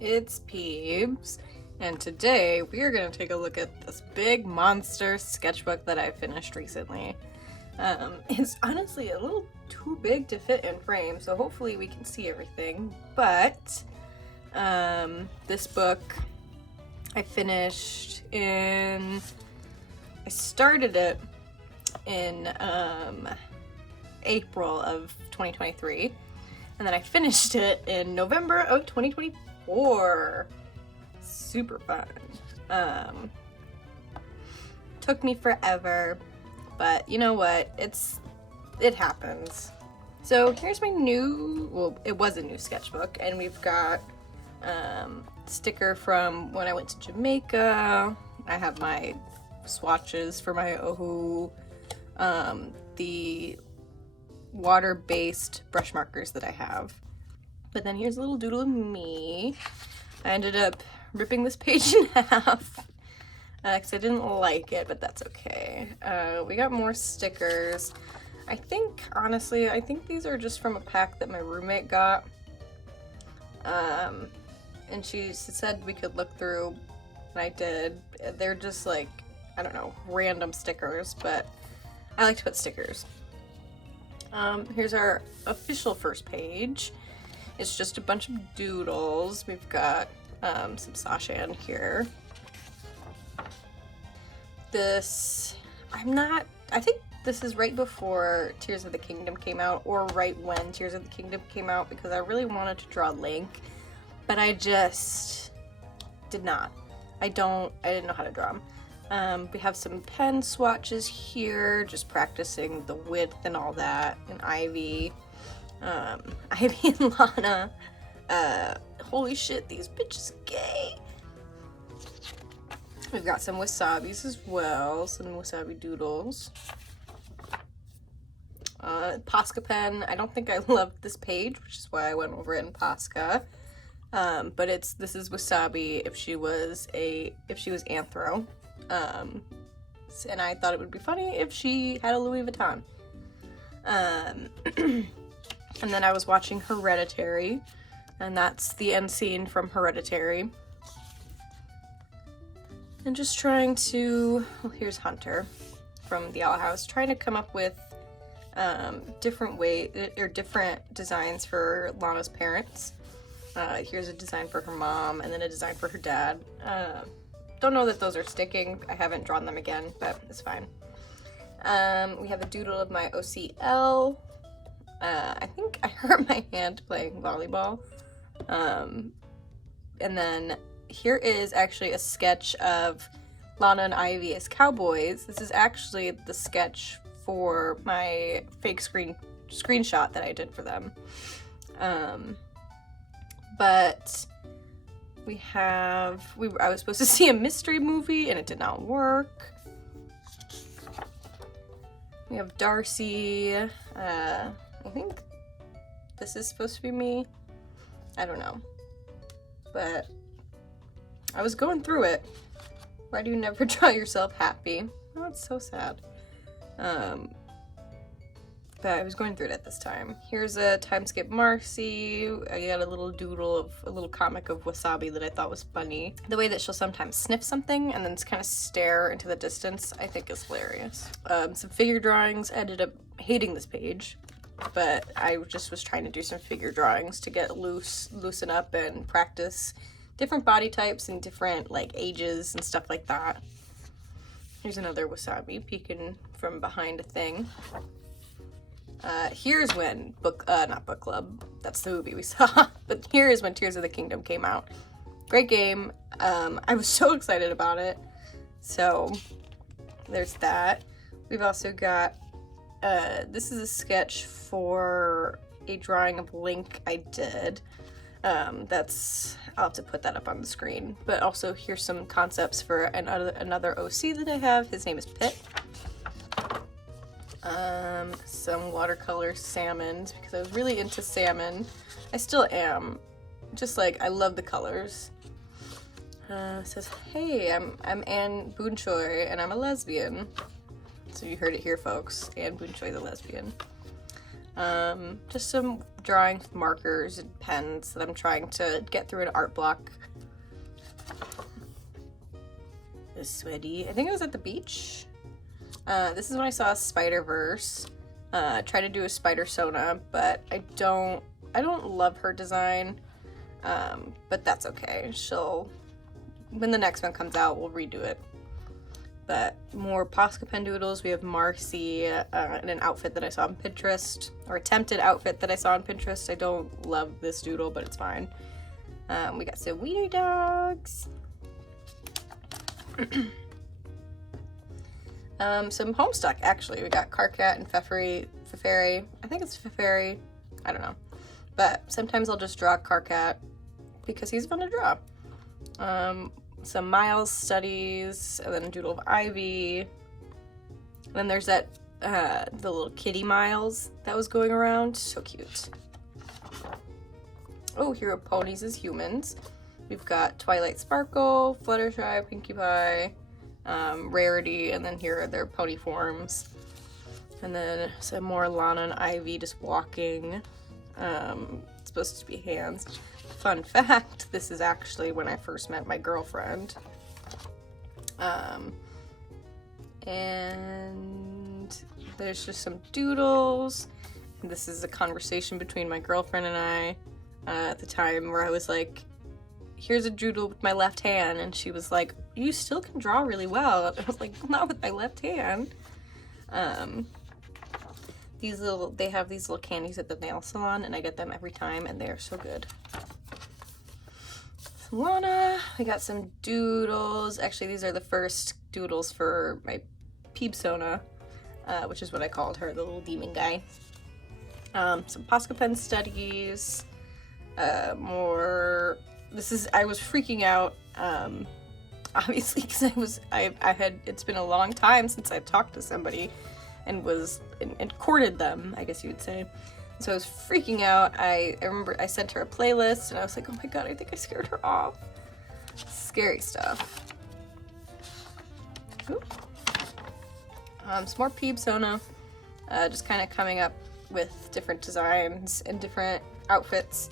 It's Peebs, and today we are going to take a look at this big monster sketchbook that I finished recently. It's honestly a little too big to fit in frame, so hopefully we can see everything, but this book I finished I started it in April of 2023, and then I finished it in November of 2024. Super fun. Took me forever, but you know what? It happens. So here's my it was a new sketchbook, and we've got sticker from when I went to Jamaica. I have my swatches for my Ohu, the water-based brush markers that I have. But then here's a little doodle of me. I ended up ripping this page in half because I didn't like it, but that's okay. We got more stickers. Honestly, I think these are just from a pack that my roommate got. And she said we could look through, and I did. They're just like, I don't know, random stickers, but I like to put stickers. Here's our official first page. It's just a bunch of doodles. We've got some Solaceon here. I think this is right before Tears of the Kingdom came out, or right when Tears of the Kingdom came out, because I really wanted to draw Link, but I just did not. I didn't know how to draw him. We have some pen swatches here, just practicing the width and all that, and Ivy. Ivy and Lana. Holy shit, these bitches gay. We've got some wasabis as well, some wasabi doodles. Posca pen. I don't think I loved this page, which is why I went over it in Posca. But this is wasabi if she was Anthro. And I thought it would be funny if she had a Louis Vuitton. And then I was watching Hereditary, and that's the end scene from Hereditary. And just trying to, well, here's Hunter from the Owl House, trying to come up with different designs for Lana's parents. Here's a design for her mom, and then a design for her dad. Don't know that those are sticking. I haven't drawn them again, but it's fine. We have a doodle of my OCL. I think I hurt my hand playing volleyball. And then here is actually a sketch of Lana and Ivy as cowboys. This is actually the sketch for my fake screenshot that I did for them. But I was supposed to see a mystery movie and it did not work. We have Darcy. I think this is supposed to be me. I don't know. But I was going through it. Why do you never draw yourself happy? Oh, it's so sad. But I was going through it at this time. Here's a time skip Marcy. I got a little doodle of a little comic of Wasabi that I thought was funny. The way that she'll sometimes sniff something and then kind of stare into the distance, I think is hilarious. Some figure drawings. I ended up hating this page, but I just was trying to do some figure drawings to get loosen up and practice different body types and different like ages and stuff like that. Here's another Wasabi peeking from behind a thing. Here's when not book club, that's the movie we saw, but here is when Tears of the Kingdom came out. Great game. I was so excited about it. So there's that. We've also got, this is a sketch for a drawing of Link I did. I'll have to put that up on the screen, but also here's some concepts for another OC that I have. His name is Pitt. Some watercolor salmons, because I was really into salmon. I still am. Just like, I love the colors. It says, hey, I'm Anne Boonchoi, and I'm a lesbian. So you heard it here, folks. Anne Boonchoi, the lesbian. Just some drawing markers and pens that I'm trying to get through an art block. It's sweaty. I think I was at the beach. This is when I saw Spider-Verse. Try to do a Spider-Sona, but I don't love her design. But that's okay. When the next one comes out, we'll redo it. But more Posca pen doodles. We have Marcy in an outfit that I saw on Pinterest, or attempted outfit that I saw on Pinterest. I don't love this doodle, but it's fine. We got some wiener dogs. Some Homestuck, actually. We got Carcat and Feferi. I think it's Feferi. I don't know. But sometimes I'll just draw Carcat because he's fun to draw. Some Miles studies, and then a doodle of Ivy. And then there's that, the little kitty Miles that was going around. So cute. Oh, Hero Ponies as humans. We've got Twilight Sparkle, Fluttershy, Pinkie Pie, Rarity, and then here are their pony forms. And then some more Lana and Ivy just walking. It's supposed to be hands. Fun fact, this is actually when I first met my girlfriend. And there's just some doodles. This is a conversation between my girlfriend and I at the time where I was like, here's a doodle with my left hand, and she was like, you still can draw really well. And I was like, not with my left hand. They have these little candies at the nail salon, and I get them every time, and they are so good. Lana, we got some doodles. Actually, these are the first doodles for my Peebsona, which is what I called her, the little demon guy. Some Posca pen studies. I was freaking out, obviously, because it's been a long time since I've talked to somebody and courted them, I guess you would say. So I was freaking out. I remember I sent her a playlist, and I was like, oh my god, I think I scared her off. Scary stuff. Ooh. Some more Peebsona. Just kind of coming up with different designs and different outfits.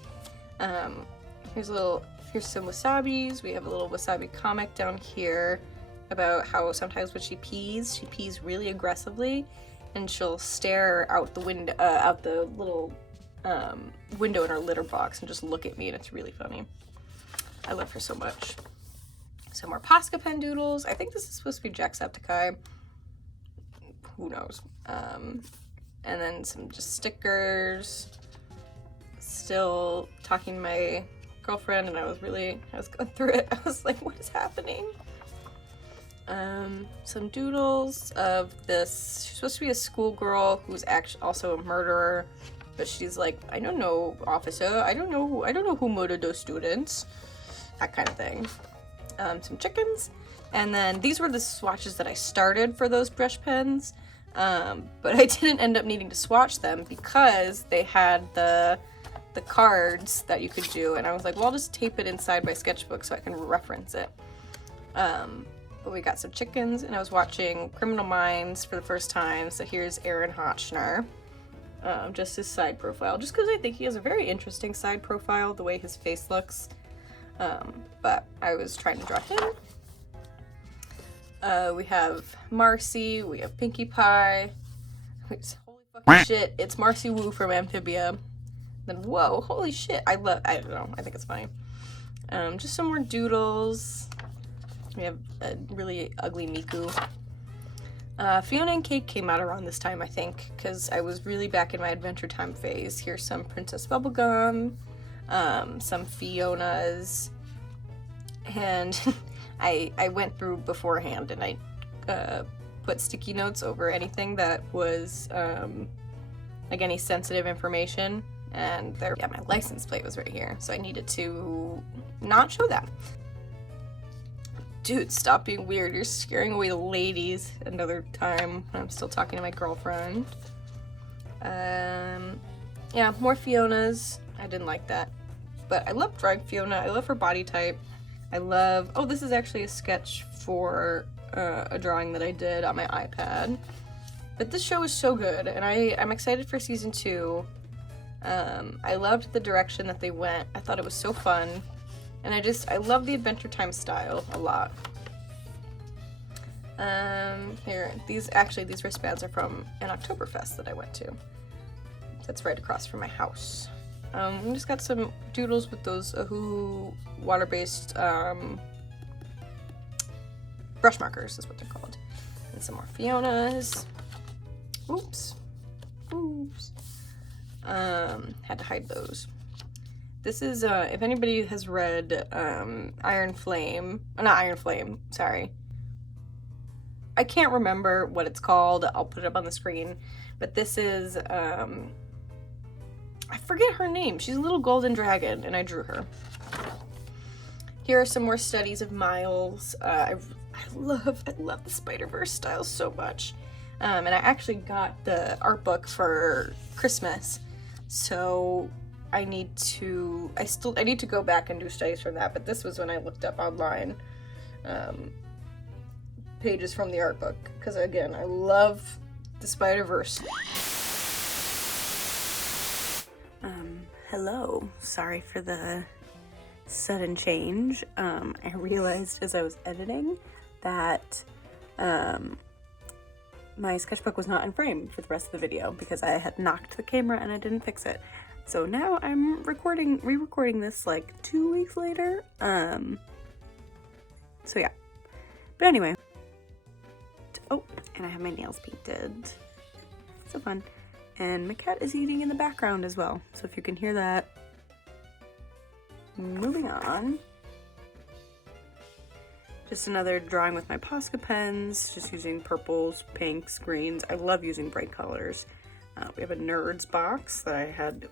Here's some wasabis. We have a little wasabi comic down here about how sometimes when she pees really aggressively, and she'll stare out the window, out the little window in her litter box, and just look at me, and it's really funny. I love her so much. Some more Posca pen doodles. I think this is supposed to be Jacksepticeye. Who knows? And then some just stickers. Still talking to my girlfriend, and I was going through it. I was like, what is happening? Some doodles of this. She's supposed to be a schoolgirl who's actually also a murderer, but she's like, I don't know, officer. I don't know who murdered those students. That kind of thing. Some chickens, and then these were the swatches that I started for those brush pens, but I didn't end up needing to swatch them because they had the cards that you could do, and I was like, well, I'll just tape it inside my sketchbook so I can reference it. But we got some chickens, and I was watching Criminal Minds for the first time, so here's Aaron Hotchner. Just his side profile, just because I think he has a very interesting side profile, the way his face looks. But I was trying to draw him. We have Marcy, we have Pinkie Pie. Holy fucking shit, it's Marcy Wu from Amphibia. Then, whoa, holy shit, I don't know, I think it's funny. Just some more doodles. We have a really ugly Miku. Fiona and Cake came out around this time, I think, because I was really back in my Adventure Time phase. Here's some Princess Bubblegum, some Fionas, and I went through beforehand, and I put sticky notes over anything that was, like any sensitive information, and my license plate was right here, so I needed to not show that. Dude, stop being weird. You're scaring away the ladies. Another time when I'm still talking to my girlfriend. Yeah, more Fionas. I didn't like that. But I love drawing Fiona. I love her body type. Oh, this is actually a sketch for a drawing that I did on my iPad. But this show is so good, and I'm excited for season 2. I loved the direction that they went. I thought it was so fun, and I love the Adventure Time style a lot. Here, these wristbands are from an Oktoberfest that I went to. That's right across from my house. We just got some doodles with those Ahoo water-based brush markers is what they're called. And some more Fionas. Oops. Had to hide those. This is, if anybody has read not Iron Flame, sorry. I can't remember what it's called. I'll put it up on the screen. But this is, I forget her name. She's a little golden dragon, and I drew her. Here are some more studies of Miles. I love the Spider-Verse style so much. And I actually got the art book for Christmas, so I need to go back and do studies from that, but this was when I looked up online pages from the art book, because again, I love the Spider-Verse. Hello. Sorry for the sudden change. I realized as I was editing that my sketchbook was not in frame for the rest of the video because I had knocked the camera and I didn't fix it. So now I'm re-recording this like 2 weeks later. So yeah. But anyway. Oh, and I have my nails painted. So fun. And my cat is eating in the background as well. So if you can hear that. Moving on. Just another drawing with my Posca pens, just using purples, pinks, greens. I love using bright colors. We have a Nerds box that I had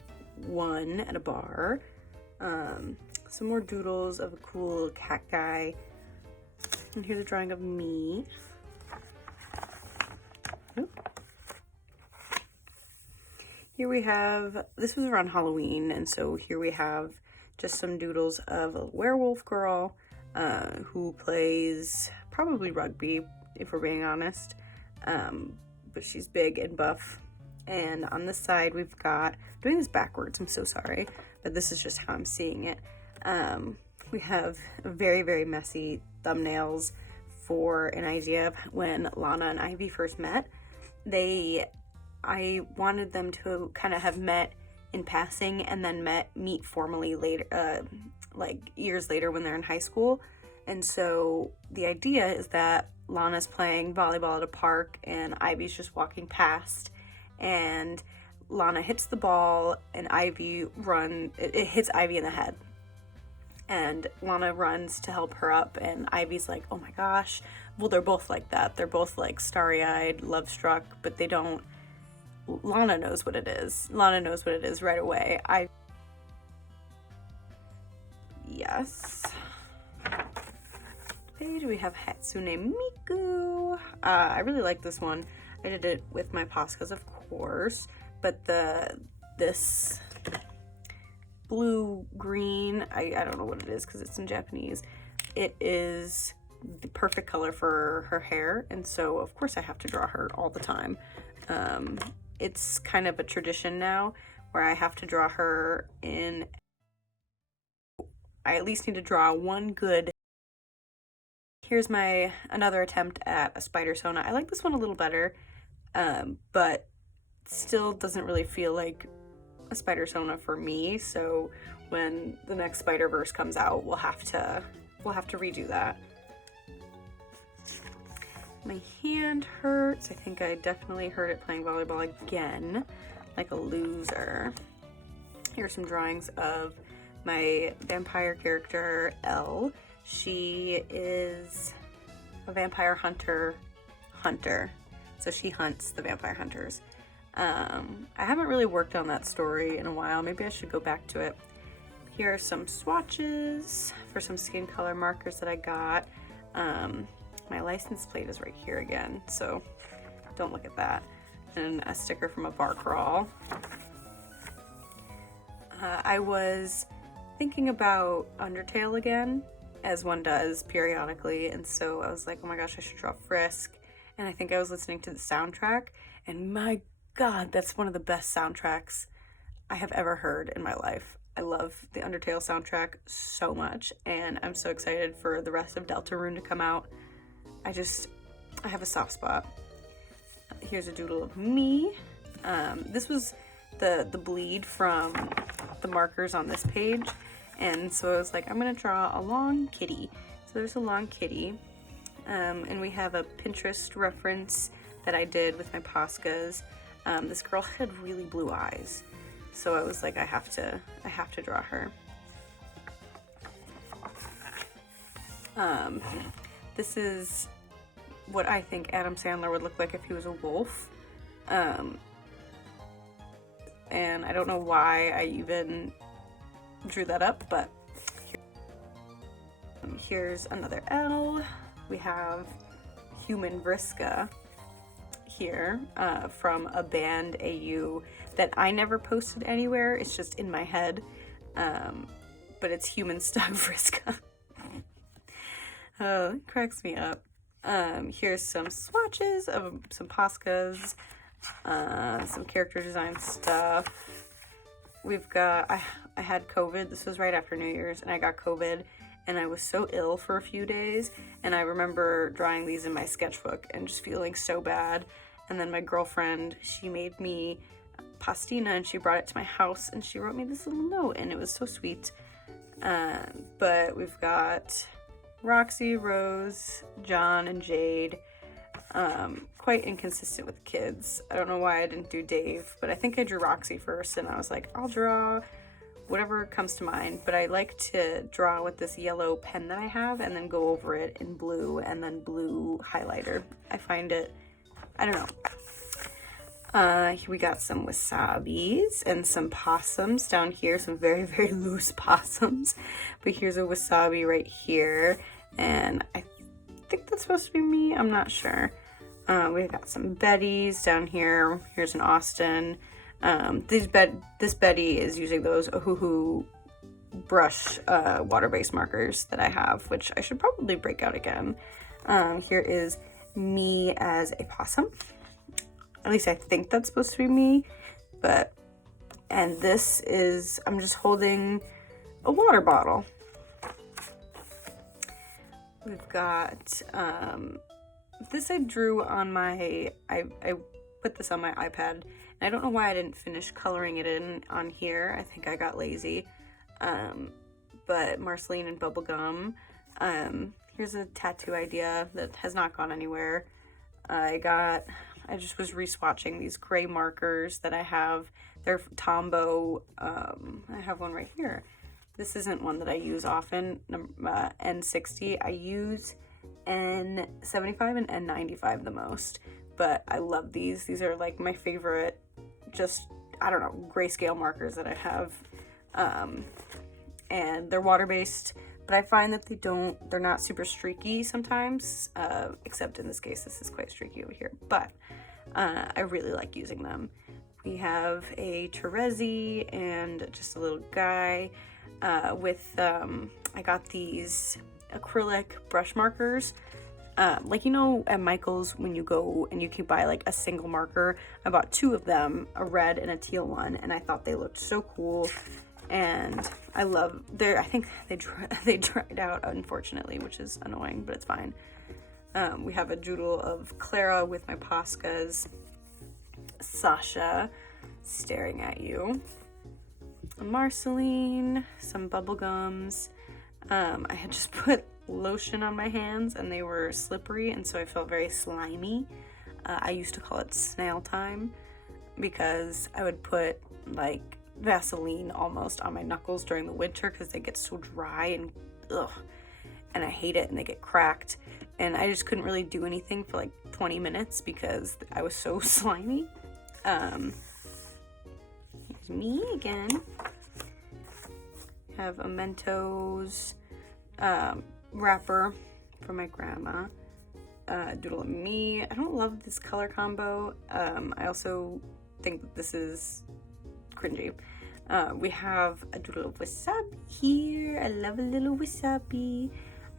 won at a bar. Some more doodles of a cool little cat guy. And here's a drawing of me. Oop. Here we have, this was around Halloween, and so here we have just some doodles of a werewolf girl who plays probably rugby, if we're being honest, but she's big and buff. And on this side we've got, I'm doing this backwards, I'm so sorry, but this is just how I'm seeing it. We have very, very messy thumbnails for an idea of when Lana and Ivy first met. I wanted them to kind of have met in passing and then meet formally later, like years later when they're in high school. And so the idea is that Lana's playing volleyball at a park and Ivy's just walking past, and Lana hits the ball and it hits Ivy in the head. And Lana runs to help her up, and Ivy's like, oh my gosh. Well, they're both like that. They're both like starry-eyed, love-struck, but they don't. Lana knows what it is. Lana knows what it is right away. Yes. Page, we have Hatsune Miku. I really like this one. I did it with my Poscas, of course, but this blue-green, I don't know what it is because it's in Japanese. It is the perfect color for her hair, and so of course I have to draw her all the time. It's kind of a tradition now where I have to draw her in. I at least need to draw one good. Here's another attempt at a spider sona. I like this one a little better, but still doesn't really feel like a spider sona for me. So when the next Spider-Verse comes out, we'll have to redo that. My hand hurts. I think I definitely hurt it playing volleyball again, like a loser. Here's some drawings of my vampire character, Elle. She is a vampire hunter, so she hunts the vampire hunters. I haven't really worked on that story in a while. Maybe I should go back to it. Here are some swatches for some skin color markers that I got. My license plate is right here again, so don't look at that. And a sticker from a bar crawl. I was thinking about Undertale again, as one does periodically, and so I was like, oh my gosh, I should draw Frisk. And I think I was listening to the soundtrack, And my God, that's one of the best soundtracks I have ever heard in my life. I love the Undertale soundtrack so much, and I'm so excited for the rest of Deltarune to come out. I have a soft spot. Here's a doodle of me. This was the bleed from the markers on this page, and so I was like, I'm gonna draw a long kitty. So there's a long kitty, and we have a Pinterest reference that I did with my Poscas. This girl had really blue eyes, so I was like, I have to draw her. This is what I think Adam Sandler would look like if he was a wolf. And I don't know why I even drew that up, but here's another L. We have Human Vriska here from a band AU that I never posted anywhere. It's just in my head, but it's Human Stuck Vriska. Oh, it cracks me up. Here's some swatches of some Poscas, some character design stuff. We've got, I had COVID. This was right after New Year's, and I got COVID, and I was so ill for a few days, and I remember drawing these in my sketchbook and just feeling so bad. And then my girlfriend, she made me pastina, and she brought it to my house, and she wrote me this little note, and it was so sweet. But we've got Roxy, Rose, John, and Jade. Quite inconsistent with kids. I don't know why I didn't do Dave, but I think I drew Roxy first, and I was like, I'll draw whatever comes to mind. But I like to draw with this yellow pen that I have and then go over it in blue and then blue highlighter. I find it, I don't know. We got some wasabis and some possums down here, some very, very loose possums. But here's a wasabi right here, and I think that's supposed to be me. I'm not sure. We got some Bettys down here. Here's an Austin. This Betty is using those Ohuhu brush water-based markers that I have, which I should probably break out again. Here is me as a possum. At least I think that's supposed to be me. And this is, I'm just holding a water bottle. We've got, this I drew on my, I put this on my iPad, and I don't know why I didn't finish coloring it in on here. I think I got lazy. But Marceline and Bubblegum. Here's a tattoo idea that has not gone anywhere. I just was re-swatching these gray markers that I have. They're Tombow. I have one right here. This isn't one that I use often, N60. I use N75 and N95 the most, but I love these. These are like my favorite, just, I don't know, grayscale markers that I have. And they're water-based, but I find that they're not super streaky sometimes, except in this case, this is quite streaky over here, but I really like using them. We have a Terezi and just a little guy. I got these acrylic brush markers. Like, you know, at Michael's when you go and you can buy like a single marker. I bought two of them, a red and a teal one, and I thought they looked so cool. And I think they dried out, unfortunately, which is annoying, but it's fine. We have a doodle of Clara with my Poscas. Sasha staring at you. Marceline, some bubblegums. I had just put lotion on my hands and they were slippery, and so I felt very slimy. I used to call it snail time because I would put like Vaseline almost on my knuckles during the winter because they get so dry and ugh, and I hate it, and they get cracked, and I just couldn't really do anything for like 20 minutes because I was so slimy. Here's me again. Have a Mentos wrapper from my grandma. Doodle of me. I don't love this color combo. I also think that this is cringy. We have a doodle of wasabi here. I love a little wasabi.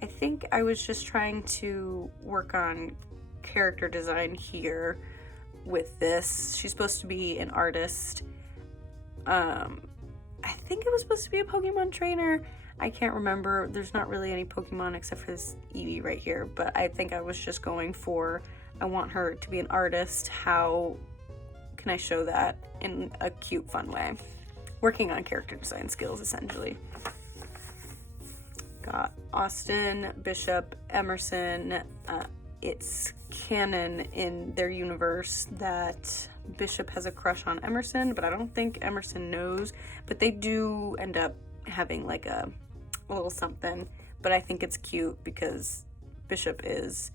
I think I was just trying to work on character design here with this. She's supposed to be an artist. I think it was supposed to be a Pokemon trainer. I can't remember. There's not really any Pokemon except for this Eevee right here, but I think I was just going for, I want her to be an artist. How can I show that in a cute, fun way? Working on character design skills, essentially. Got Austin, Bishop, Emerson. It's canon in their universe that Bishop has a crush on Emerson, but I don't think Emerson knows. But they do end up having like a little something. But I think it's cute because Bishop is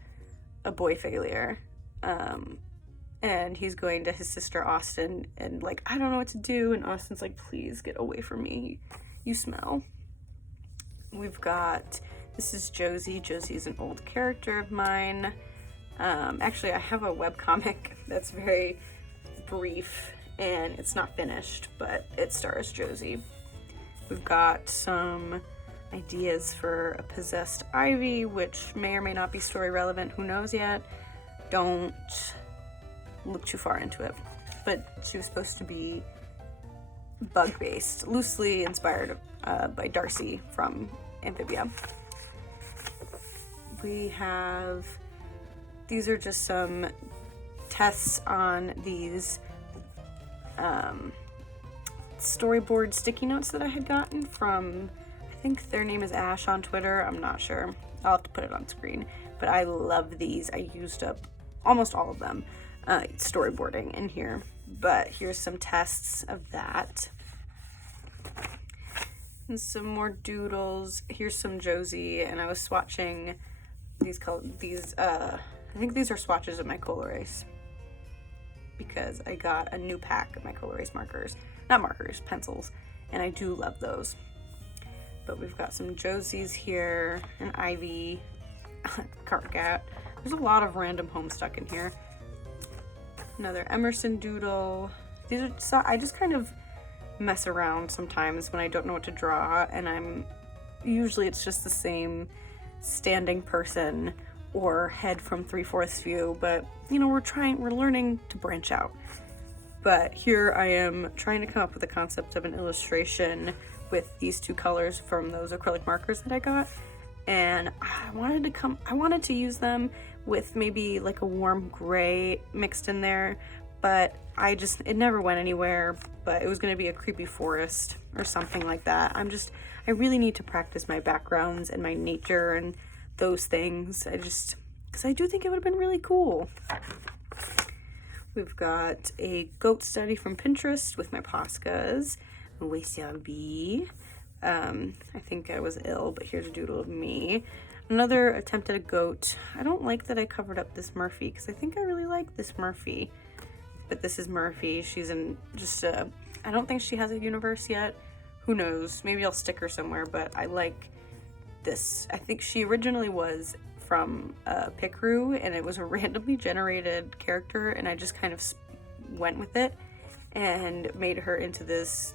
a boy failure. And he's going to his sister Austin and like, I don't know what to do. And Austin's like, please get away from me. You smell. We've got, this is Josie. Josie is an old character of mine. Actually, I have a webcomic that's very brief and it's not finished, but it stars Josie. We've got some ideas for a possessed Ivy, which may or may not be story relevant. Who knows yet? Don't look too far into it. But she was supposed to be bug-based, loosely inspired by Darcy from Amphibia. We have, these are just some tests on these storyboard sticky notes that I had gotten from, I think their name is Ash on Twitter, I'm not sure. I'll have to put it on screen. But I love these. I used up almost all of them storyboarding in here. But here's some tests of that. And some more doodles. Here's some Josie, and I was swatching these I think these are swatches of my Colorase because I got a new pack of my Colorase markers. Not markers, pencils, and I do love those. But we've got some Josies here, an Ivy, Cartcat. There's a lot of random Homestuck in here. Another Emerson doodle. These are, so I just kind of mess around sometimes when I don't know what to draw, and usually it's just the same standing person or head from 3/4 view, but you know, we're learning to branch out. But here I am trying to come up with a concept of an illustration with these two colors from those acrylic markers that I got, and I wanted to use them with maybe like a warm gray mixed in there, but it never went anywhere. But it was going to be a creepy forest or something like that. I really need to practice my backgrounds and my nature and those things. Because I do think it would have been really cool. We've got a goat study from Pinterest with my Poscas. Wasabi. I think I was ill, but here's a doodle of me. Another attempt at a goat. I don't like that I covered up this Murphy because I think I really like this Murphy. But this is Murphy. She's in I don't think she has a universe yet. Who knows? Maybe I'll stick her somewhere, but I like this. I think she originally was from Pickroo, and it was a randomly generated character, and I just kind of went with it and made her into this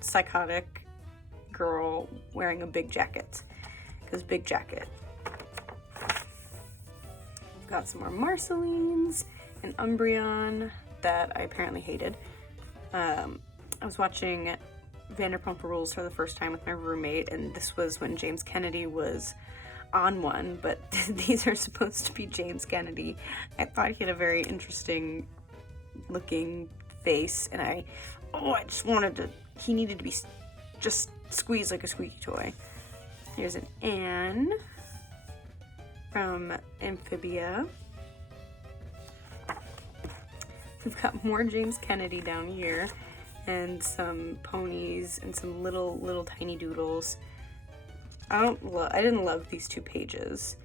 psychotic girl wearing a big jacket. Because big jacket. Got some more Marcelines and Umbreon that I apparently hated. I was watching Vanderpump Rules for the first time with my roommate, and this was when James Kennedy was on one, but these are supposed to be James Kennedy. I thought he had a very interesting looking face, and I just wanted he needed to be just squeezed like a squeaky toy. Here's an Anne from Amphibia. We've got more James Kennedy down here, and some ponies and some little tiny doodles. I didn't love these two pages.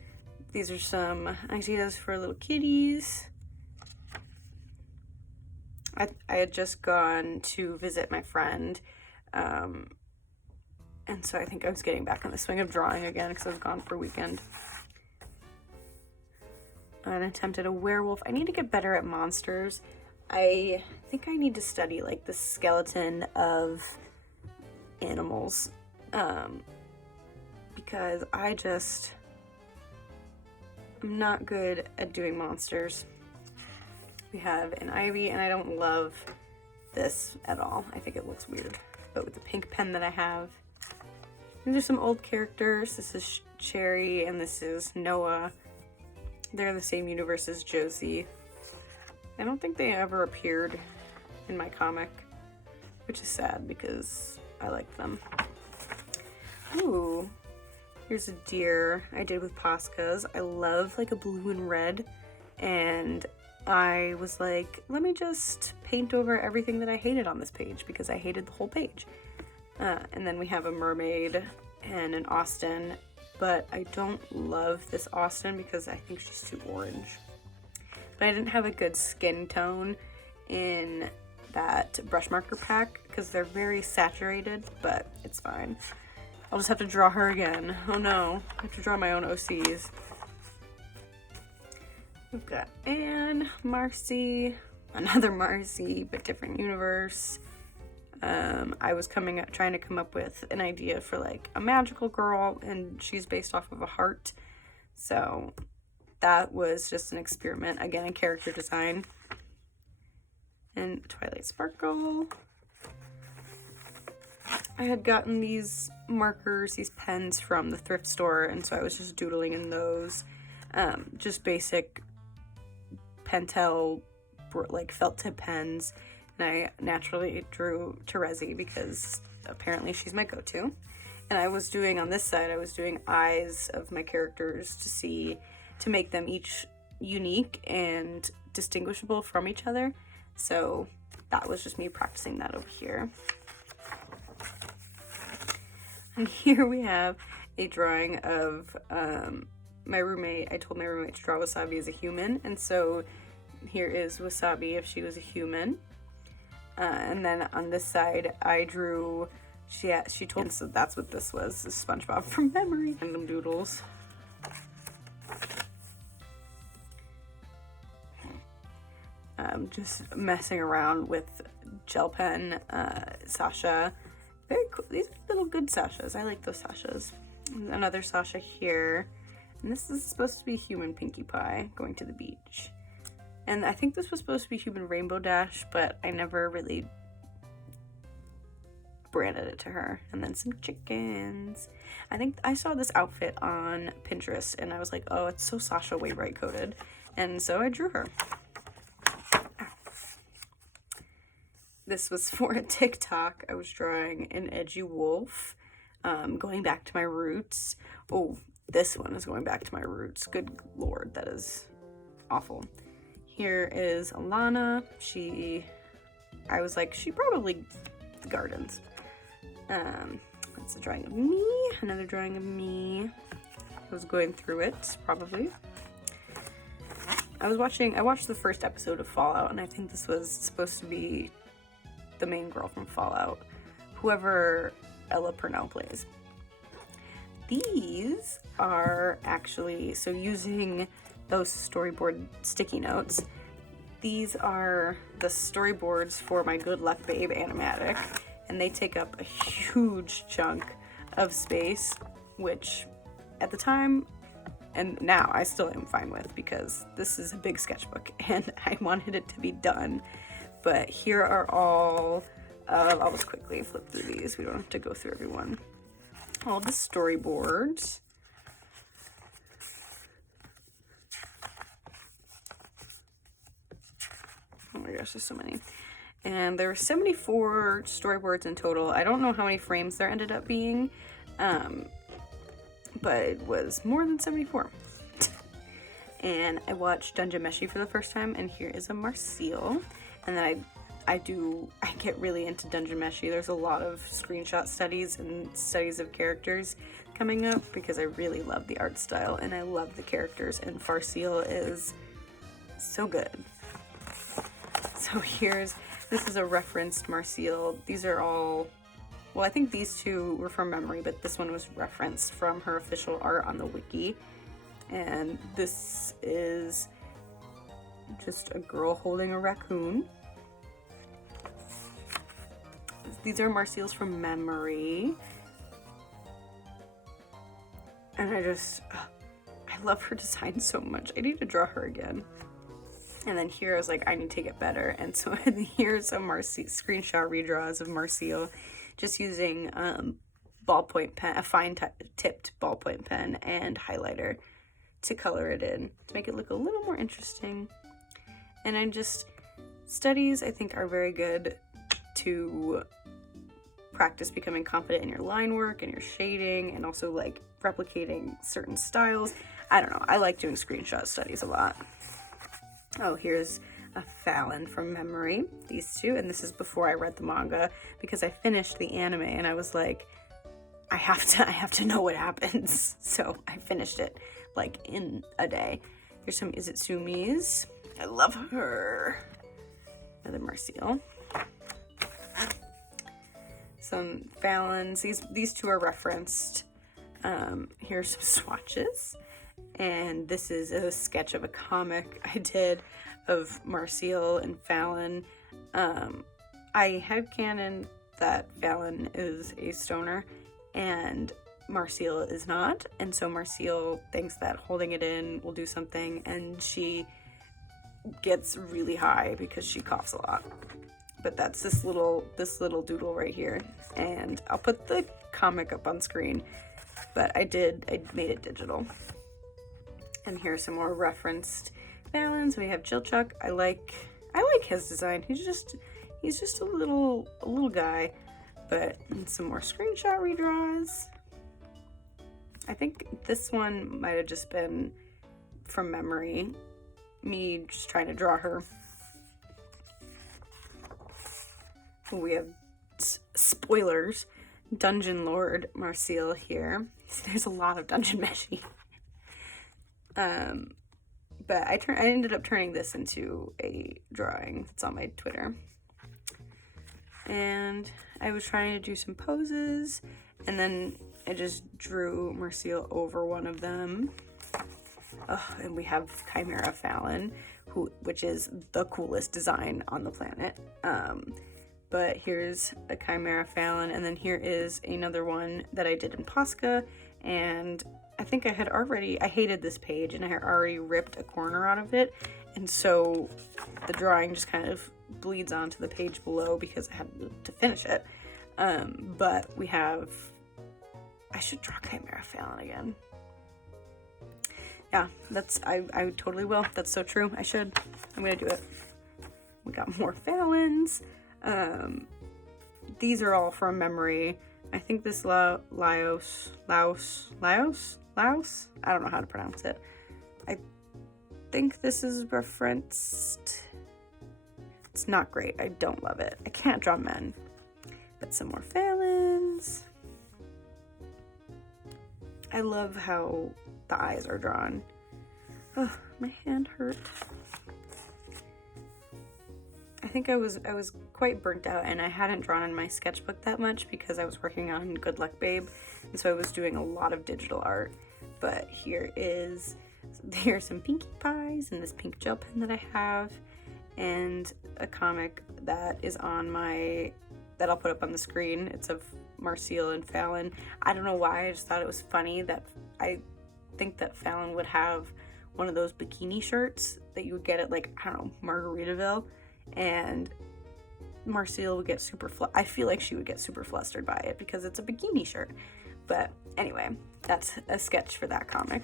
These are some ideas for little kitties. I had just gone to visit my friend, and so I think I was getting back on the swing of drawing again because I was gone for a weekend. An attempt at a werewolf. I need to get better at monsters. I think I need to study like the skeleton of animals, because I'm not good at doing monsters. We have an ivy, and I don't love this at all. I think it looks weird. But with the pink pen that I have, these are some old characters. This is Cherry, and this is Noah. They're in the same universe as Josie. I don't think they ever appeared in my comic, which is sad because I like them. Ooh, here's a deer I did with Poscas. I love like a blue and red, and I was like, let me just paint over everything that I hated on this page because I hated the whole page. And then we have a mermaid and an Austin, but I don't love this Austin because I think she's too orange. But I didn't have a good skin tone in that brush marker pack because they're very saturated, but it's fine. I'll just have to draw her again. Oh no, I have to draw my own OCs. We've got Anne, Marcy, another Marcy, but different universe. I was trying to come up with an idea for like a magical girl, and she's based off of a heart. So that was just an experiment, again, in character design. And Twilight Sparkle. I had gotten these markers, these pens from the thrift store, and so I was just doodling in those. Just basic Pentel, like felt tip pens. And I naturally drew Terezi because apparently she's my go-to. And I was doing, on this side, I was doing eyes of my characters to make them each unique and distinguishable from each other. So that was just me practicing that over here. And here we have a drawing of my roommate. I told my roommate to draw Wasabi as a human, and so here is Wasabi if she was a human. And then on this side, I drew, she told me, so that's what this was, this SpongeBob from memory. Random doodles. Just messing around with gel pen, Sasha. Very cool. These are little good Sashas. I like those Sashas. Another Sasha here. And this is supposed to be human Pinkie Pie going to the beach. And I think this was supposed to be human Rainbow Dash, but I never really branded it to her. And then some chickens. I think I saw this outfit on Pinterest and I was like, oh, it's so Sasha Way Bright coded. And so I drew her. This was for a TikTok. I was drawing an edgy wolf, going back to my roots. Oh, this one is going back to my roots. Good Lord, that is awful. Here is Alana. I was like, she probably gardens. That's a drawing of me. Another drawing of me. I was going through it, probably. I watched the first episode of Fallout, and I think this was supposed to be the main girl from Fallout, whoever Ella Purnell plays. These are actually, so using those storyboard sticky notes, these are the storyboards for my Good Luck Babe animatic, and they take up a huge chunk of space, which at the time and now I still am fine with because this is a big sketchbook and I wanted it to be done. But here are all, I'll just quickly flip through these. We don't have to go through everyone. All the storyboards. Oh my gosh, there's so many. And there were 74 storyboards in total. I don't know how many frames there ended up being, but it was more than 74. And I watched Dungeon Meshi for the first time, and here is a Marcille. And then I get really into Dungeon Meshi. There's a lot of screenshot studies and studies of characters coming up because I really love the art style and I love the characters, and Farseal is so good. So this is a referenced Marcille. These are all, well, I think these two were from memory, but this one was referenced from her official art on the wiki. And this is just a girl holding a raccoon. These are Marcille's from memory. And I love her design so much. I need to draw her again. And then here I was like, I need to get better. And so here's some screenshot redraws of Marcel, just using ballpoint pen, a fine tipped ballpoint pen and highlighter to color it in to make it look a little more interesting. And studies I think are very good to practice becoming confident in your line work and your shading, and also like replicating certain styles. I don't know, I like doing screenshot studies a lot. Oh, here's a Fallon from memory, these two, and this is before I read the manga, because I finished the anime and I was like, I have to know what happens. So I finished it like in a day. Here's some Izutsumi's. I love her. Another Marcel. Some Fallons. These two are referenced. Here's some swatches. And this is a sketch of a comic I did of Marcel and Fallon. I headcanon that Fallon is a stoner and Marcel is not. And so Marcel thinks that holding it in will do something, and she gets really high because she coughs a lot. But that's this little doodle right here. And I'll put the comic up on screen, but I made it digital. And here's some more referenced Fallons. We have Chilchuck. I like his design. He's just a little guy. But some more screenshot redraws. I think this one might have just been from memory, me just trying to draw her. We have spoilers. Dungeon Lord Marcel here. There's a lot of Dungeon Meshi. But I ended up turning this into a drawing that's on my Twitter. And I was trying to do some poses, and then I just drew Marcel over one of them. And we have Chimera Fallon, which is the coolest design on the planet. But here's a Chimera Fallon, and then here is another one that I did in Posca, and I think I hated this page, and I had already ripped a corner out of it, and so the drawing just kind of bleeds onto the page below because I had to finish it. But I should draw Chimera Fallon again. Yeah, I totally will. That's so true. I should. I'm gonna do it. We got more Fallons. These are all from memory. I think this Laos, I don't know how to pronounce it. I think this is referenced. It's not great. I don't love it. I can't draw men. But some more Fallons. I love how the eyes are drawn. Oh, my hand hurt. I think I was quite burnt out, and I hadn't drawn in my sketchbook that much because I was working on Good Luck Babe, and so I was doing a lot of digital art. But here's some Pinkie Pies and this pink gel pen that I have, and a comic that is that I'll put up on the screen. It's of Marcel and Fallon. I don't know why, I just thought it was funny that I think that Fallon would have one of those bikini shirts that you would get at, like, I don't know, Margaritaville, and Marcel would get I feel like she would get super flustered by it because it's a bikini shirt. But anyway, that's a sketch for that comic.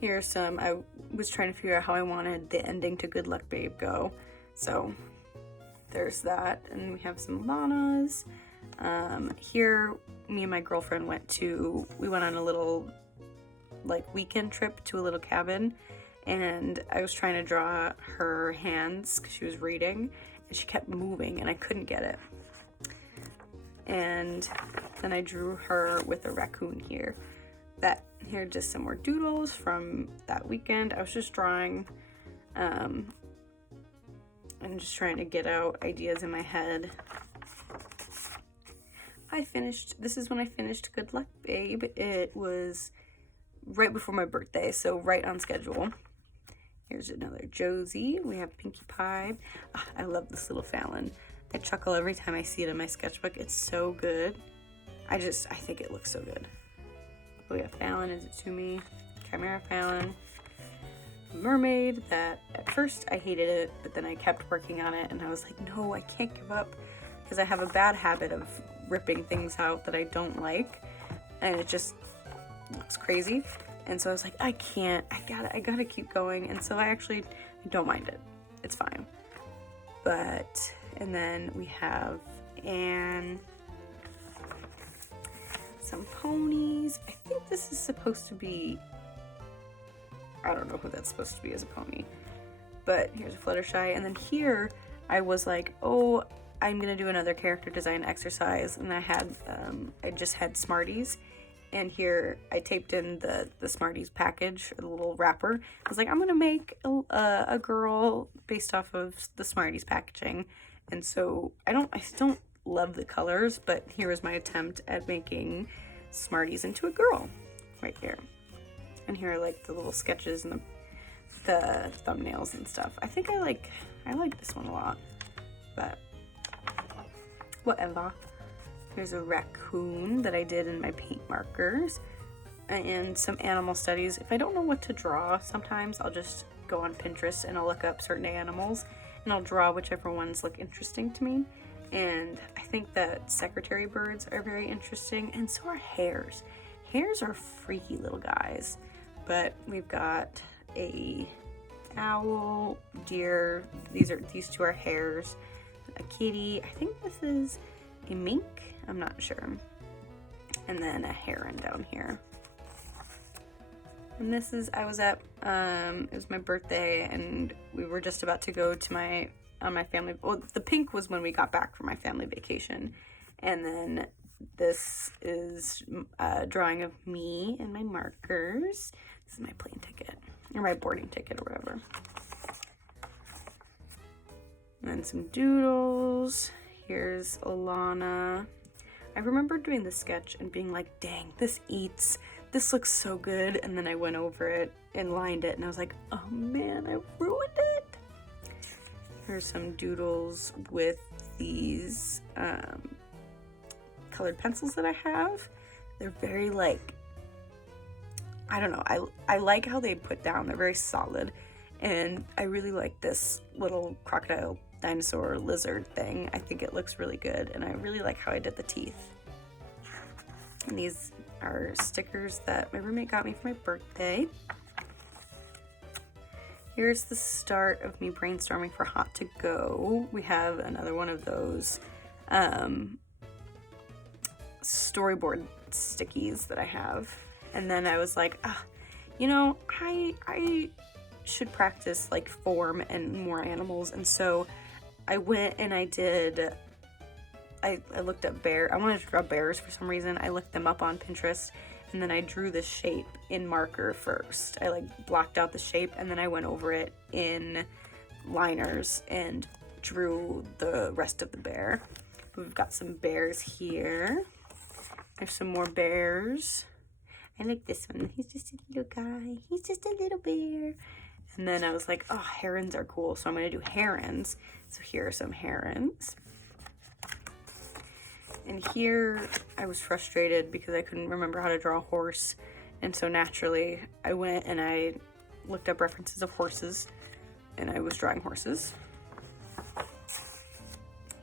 Here's some, I was trying to figure out how I wanted the ending to Good Luck Babe go. So there's that, and we have some Lanas. Here, me and my girlfriend we went on a little like weekend trip to a little cabin, and I was trying to draw her hands because she was reading, and she kept moving and I couldn't get it. And then I drew her with a raccoon here. Here are just some more doodles from that weekend. I was just drawing and just trying to get out ideas in my head. This is when I finished Good Luck Babe. It was right before my birthday, so right on schedule. Here's another Josie. We have Pinkie Pie. Oh, I love this little Fallon. I chuckle every time I see it in my sketchbook. It's so good. I think it looks so good. We have Fallon, Izutsume, Chimera Fallon. mermaid that at first I hated it, but then I kept working on it and I was like, no, I can't give up, because I have a bad habit of ripping things out that I don't like, and it just looks crazy. And so I was like, I can't, I gotta keep going. And so I don't mind it. It's fine. But, and then we have some ponies. I think this is supposed to be, I don't know who that's supposed to be as a pony, but here's a Fluttershy. And then here I was like, oh, I'm gonna do another character design exercise, and I just had Smarties, and here I taped in the Smarties package, the little wrapper. I was like, I'm gonna make a girl based off of the Smarties packaging, and so I still don't love the colors, but here was my attempt at making Smarties into a girl, right here. And here are like the little sketches and the thumbnails and stuff. I think I like this one a lot, but whatever. Here's a raccoon that I did in my paint markers, and some animal studies. If I don't know what to draw, sometimes I'll just go on Pinterest and I'll look up certain animals and I'll draw whichever ones look interesting to me. And I think that secretary birds are very interesting, and so are hares. Hares are freaky little guys. But we've got a owl, deer. These two are hares. A kitty. I think this is a mink. I'm not sure. And then a heron down here. And this is, I was at, it was my birthday, and we were just about to go to my family, well, the pink was when we got back from my family vacation. And then this is a drawing of me and my markers. This is my plane ticket, or my boarding ticket, or whatever. And then some doodles. Here's Alana. I remember doing the sketch and being like, dang, this eats. This looks so good. And then I went over it and lined it, and I was like, oh man, I ruined it. Here's some doodles with these colored pencils that I have. They're very like, I don't know, I like how they put down. They're very solid, and I really like this little crocodile dinosaur lizard thing. I think it looks really good, and I really like how I did the teeth. And these are stickers that my roommate got me for my birthday. Here's the start of me brainstorming for Hot to Go. We have another one of those storyboard stickies that I have. And then I was like, you know, I should practice like form and more animals. And so I went and I looked up I wanted to draw bears for some reason. I looked them up on Pinterest, and then I drew the shape in marker first. I like blocked out the shape, and then I went over it in liners and drew the rest of the bear. We've got some bears here. There's some more bears. I like this one. He's just a little guy. He's just a little bear. And then I was like, oh, herons are cool, so I'm gonna do herons. So here are some herons. And here I was frustrated because I couldn't remember how to draw a horse. And so naturally I went and I looked up references of horses, and I was drawing horses.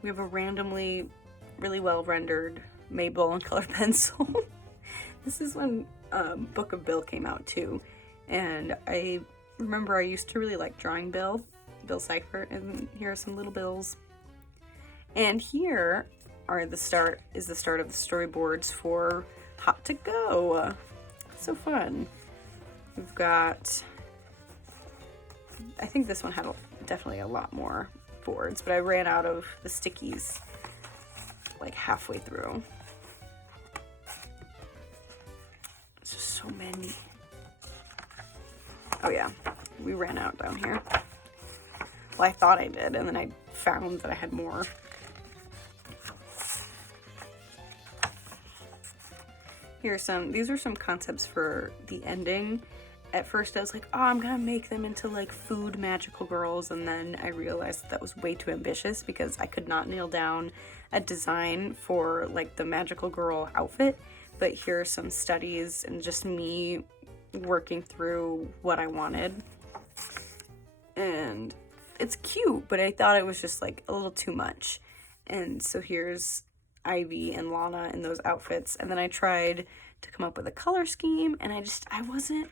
We have a randomly really well rendered Mabel in color pencil. This is when Book of Bill came out too. And I remember I used to really like drawing Bill Seifert, and here are some little Bills. And here are the start of the storyboards for Hot to Go. So fun. We've got, I think this one had definitely a lot more boards, but I ran out of the stickies like halfway through. It's just so many. Oh yeah, we ran out down here. Well, I thought I did, and then I found that I had more. These are some concepts for the ending. At first I was like, oh, I'm gonna make them into like food magical girls, and then I realized that was way too ambitious because I could not nail down a design for like the magical girl outfit. But here are some studies and just me working through what I wanted. and it's cute, but I thought it was just like a little too much. And so here's Ivy and Lana in those outfits, and then I tried to come up with a color scheme, and I wasn't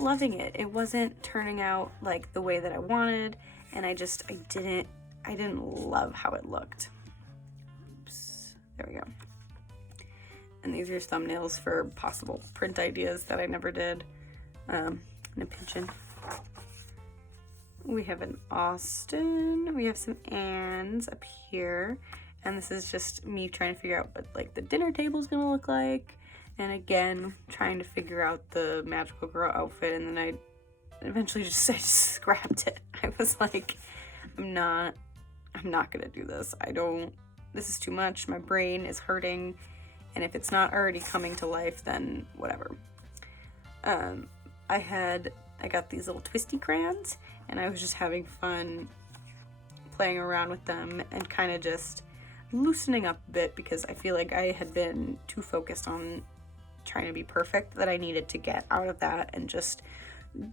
loving it. It wasn't turning out like the way that I wanted, and I didn't love how it looked. Oops, there we go. And these are thumbnails for possible print ideas that I never did. And a pigeon. We have an Austin. We have some Anns up here. And this is just me trying to figure out what like the dinner table is gonna look like. And again, trying to figure out the magical girl outfit. And then I eventually just scrapped it. I was like, I'm not gonna do this. This is too much. My brain is hurting. And if it's not already coming to life, then whatever. I got these little twisty crayons, and I was just having fun playing around with them and kind of just loosening up a bit, because I feel like I had been too focused on trying to be perfect that I needed to get out of that and just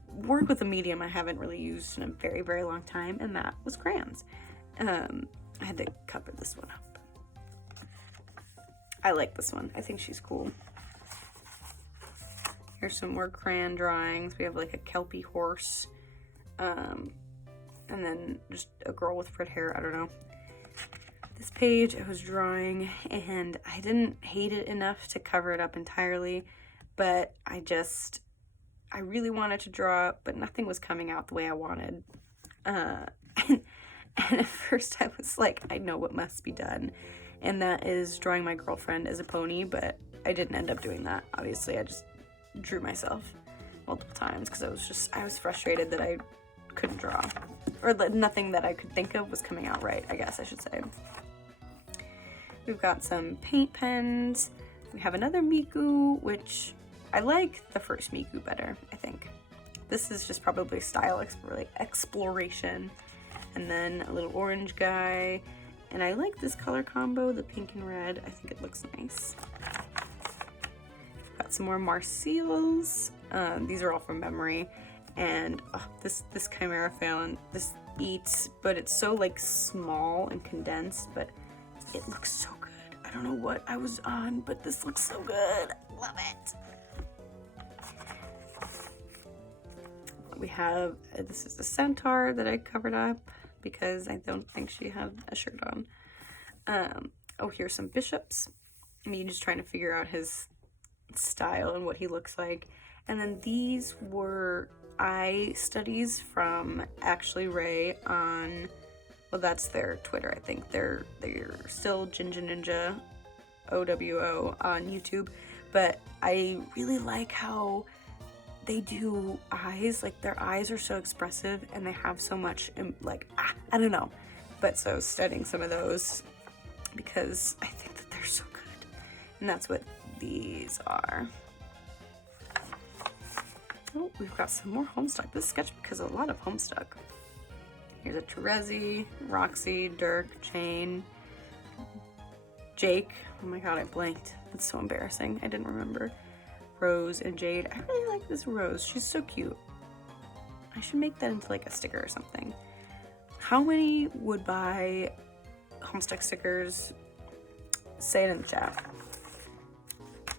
work with a medium I haven't really used in a very, very long time, and that was crayons. I had to cover this one up. I like this one. I think she's cool. Here's some more crayon drawings. We have like a Kelpie horse. And then just a girl with red hair. I don't know. This page I was drawing, and I didn't hate it enough to cover it up entirely, but I really wanted to draw, but nothing was coming out the way I wanted. And at first I was like, I know what must be done. And that is drawing my girlfriend as a pony, but I didn't end up doing that. Obviously, I just drew myself multiple times because I was frustrated that I couldn't draw, or that nothing that I could think of was coming out right, I guess I should say. We've got some paint pens. We have another Miku, which I like the first Miku better, I think. This is just probably style exploration. And then a little orange guy. And I like this color combo, the pink and red. I think it looks nice. Got some more Marseilles. These are all from memory. And this Chimera Phelan, this eats, but it's so like small and condensed, but it looks so good. I don't know what I was on, but this looks so good. Love it. We have, this is the centaur that I covered up because I don't think she had a shirt on. Oh, here's some bishops. Me just trying to figure out his style and what he looks like. And then these were eye studies from Ashley Ray on, well, that's their Twitter, I think. They're still Ginger Ninja OWO on YouTube, but I really like how they do eyes. Like, their eyes are so expressive and they have so much, like, I don't know. But so studying some of those because I think that they're so good. And that's what these are. Oh, we've got some more Homestuck. This sketchbook has a lot of Homestuck. Here's a Terezi, Roxy, Dirk, Jane, Jake. Oh my god, I blanked. That's so embarrassing. I didn't remember. Rose and Jade. I really like this Rose. She's so cute. I should make that into like a sticker or something. How many would buy Homestuck stickers? Say it in the chat.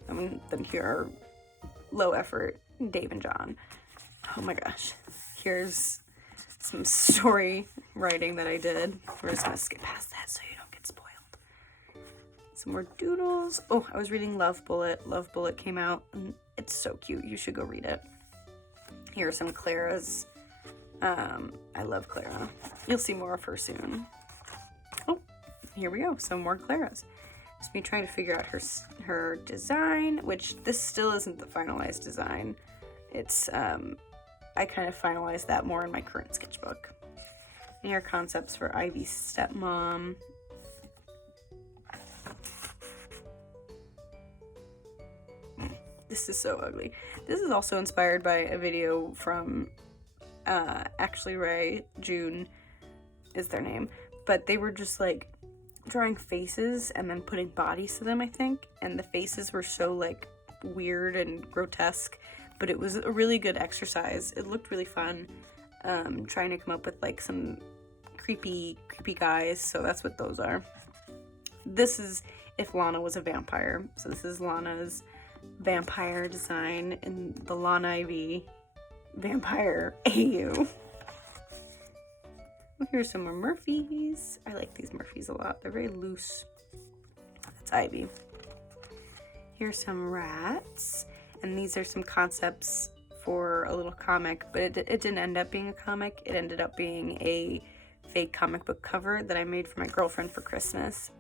And then here are low effort Dave and John. Oh my gosh. Here's some story writing that I did. We're just gonna skip past that so you don't get spoiled. Some more doodles. Oh, I was reading Love Bullet. Love Bullet came out and it's so cute. You should go read it. Here are some Clara's. I love Clara. You'll see more of her soon. Oh, here we go. Some more Clara's. Just me trying to figure out her design, which this still isn't the finalized design. It's I kind of finalized that more in my current sketchbook. And here are concepts for Ivy's stepmom. This is so ugly. This is also inspired by a video from Ashley Ray, June is their name, but they were just like drawing faces and then putting bodies to them, I think, and the faces were so like weird and grotesque, but it was a really good exercise. It looked really fun. trying to come up with like some creepy guys, so that's what those are. This is if Lana was a vampire. So this is Lana's vampire design in the Lana Ivy Vampire AU. Here's some more Murphys. I like these Murphys a lot. They're very loose. That's Ivy. Here's some rats. And these are some concepts for a little comic, but it didn't end up being a comic. It ended up being a fake comic book cover that I made for my girlfriend for Christmas.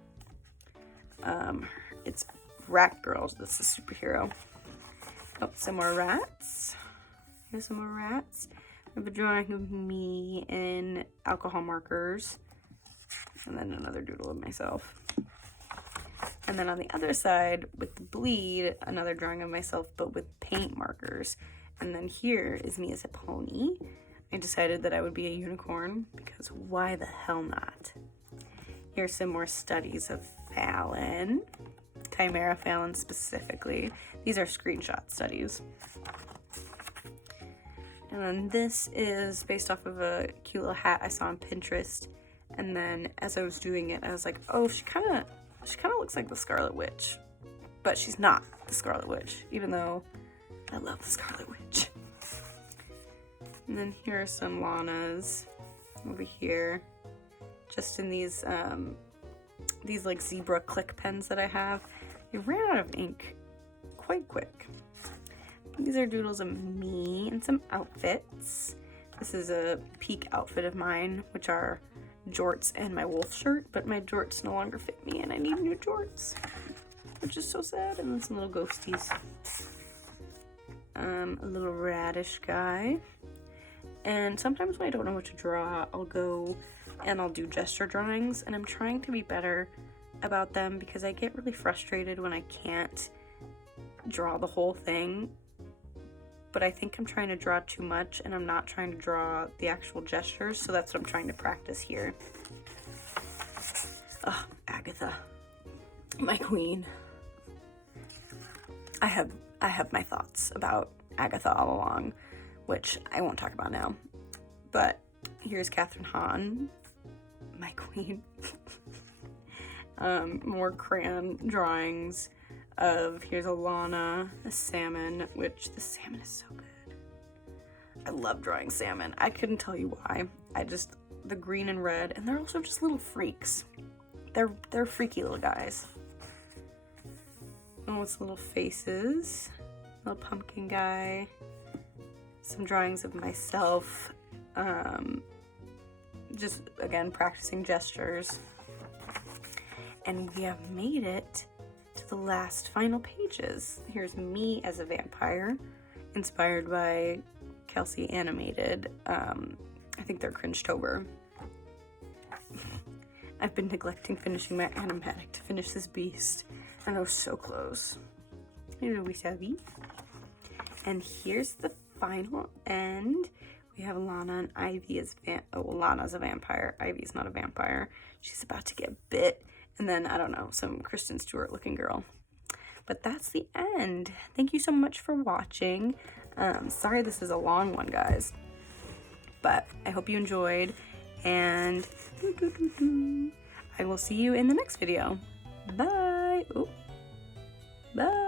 It's Rat Girls. This is a superhero. Oh, some more rats. Here's some more rats. I have a drawing of me in alcohol markers. And then another doodle of myself. And then on the other side, with the bleed, another drawing of myself, but with paint markers. And then here is me as a pony. I decided that I would be a unicorn, because why the hell not? Here's some more studies of Fallon. Chimera Fallon specifically. These are screenshot studies. And then this is based off of a cute little hat I saw on Pinterest. And then as I was doing it, I was like, oh, she kind of looks like the Scarlet Witch. But she's not the Scarlet Witch, even though I love the Scarlet Witch. And then here are some Lanas over here. Just in these like zebra click pens that I have. They ran out of ink quite quick. These are doodles of me and some outfits. This is a peak outfit of mine, which are jorts and my wolf shirt, but my jorts no longer fit me and I need new jorts, which is so sad. And then some little ghosties. A little radish guy. And sometimes when I don't know what to draw, I'll go and I'll do gesture drawings, and I'm trying to be better about them because I get really frustrated when I can't draw the whole thing. But I think I'm trying to draw too much and I'm not trying to draw the actual gestures, so that's what I'm trying to practice here. Oh, Agatha, my queen. I have my thoughts about Agatha all along, which I won't talk about now. But here's Catherine Hahn, my queen. More crayon drawings of, here's a Lana, a salmon, which the salmon is so good. I love drawing salmon. I couldn't tell you why. The green and red, and they're also just little freaks. They're freaky little guys. Oh, it's little faces. Little pumpkin guy. Some drawings of myself. Just, again, practicing gestures. And we have made it to the last final pages. Here's me as a vampire, inspired by Kelsey Animated. I think they're Cringetober. I've been neglecting finishing my animatic to finish this beast, and I was so close. Here we savvy. And here's the final end. We have Lana and Ivy as Lana's a vampire. Ivy's not a vampire. She's about to get bit. And then, I don't know, some Kristen Stewart looking girl. But that's the end. Thank you so much for watching. Sorry this is a long one, guys. But I hope you enjoyed. And I will see you in the next video. Bye. Ooh. Bye.